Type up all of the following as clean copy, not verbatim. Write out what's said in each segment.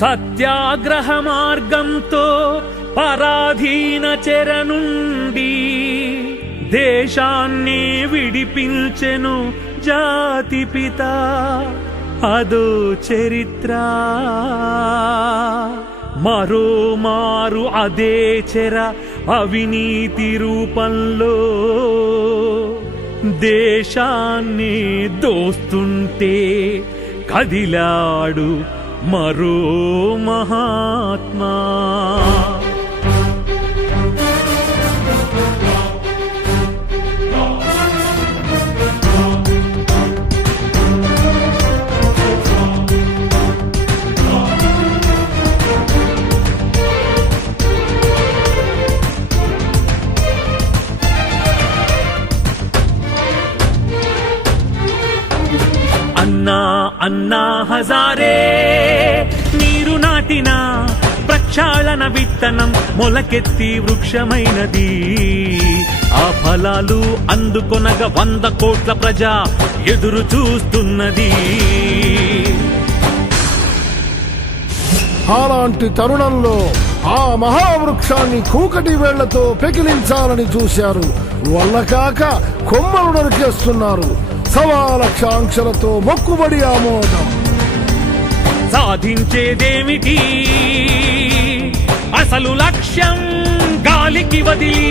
సత్యాగ్రహ మార్గంతో పరాధీన చెర నుండి దేశాన్ని విడిపించెను జాతిపిత. అదో చరిత్ర. మరో మారు అదే చెర అవినీతి రూపంలో దేశాన్ని దోస్తుంటే కదిలాడు మరో మహాత్మా. అన్నా హజారే నీరు నాటిన ప్రక్షాళన విత్తనం మొలకెత్తి వృక్షమైనది. ఆ ఫలాలు అందుకొనగా 100 కోట్ల ప్రజ ఎదురు చూస్తున్నది. అలాంటి తరుణంలో ఆ మహావృక్షాన్ని కూకటి వేళ్లతో పెకిలించాలని చూశారు. వల్ల కాక కొమ్మలు నరికేస్తున్నారు. 1,000,000 ఆంక్షలతో మొక్కుబడి ఆమోదం. సాధించేదేమిటి? అసలు లక్ష్యం గాలికి వదిలి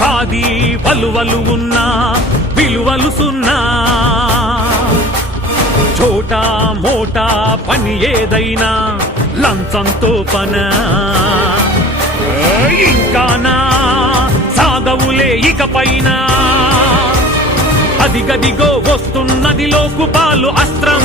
కాది వలువలు ఉన్నా విలువలు సున్నా. చోటా మోటా పని ఏదైనా లంచంతో పనా. ఇంకానా సాగవులే ఇకపైన. అదిగదిగో వస్తున్నది లోకుపాలు అస్త్రం.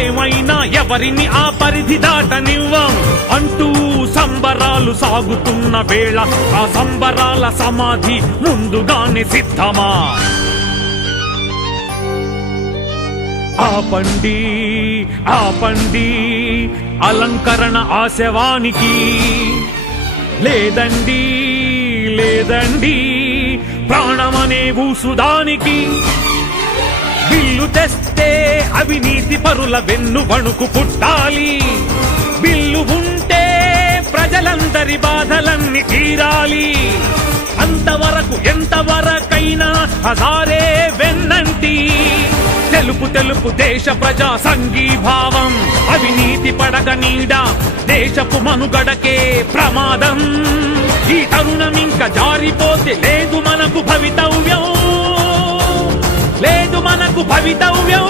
ఏమైనా ఎవరిని ఆ పరిధి దాటనివ్వం అంటూ సంబరాలు సాగుతున్న వేళ ఆ సంబరాల సమాధి ముందుగానే సిద్ధమా. ఆపండి ఆపండి అలంకరణ ఆశవానికి. లేదండి లేదండి ప్రాణమనే ఊసుదానికి. బిల్లు తెస్తే అవినీతి పరుల వెన్ను వణుకు పుట్టాలి. బిల్లు ఉంటే ప్రజలందరి బాధలన్నీ తీరాలి. అంతవరకు ఎంతవరకైనా హజారే వెన్నంటి. తెలుపు తెలుపు దేశ ప్రజా సంఘీభావం. అవినీతి పడగ నీడ దేశపు మనుగడకే ప్రమాదం. ఈ తరుణం ఇంకా జారిపోతే లేదు మనకు భవితవ్యం. లేదు మనకు భవితవ్యం.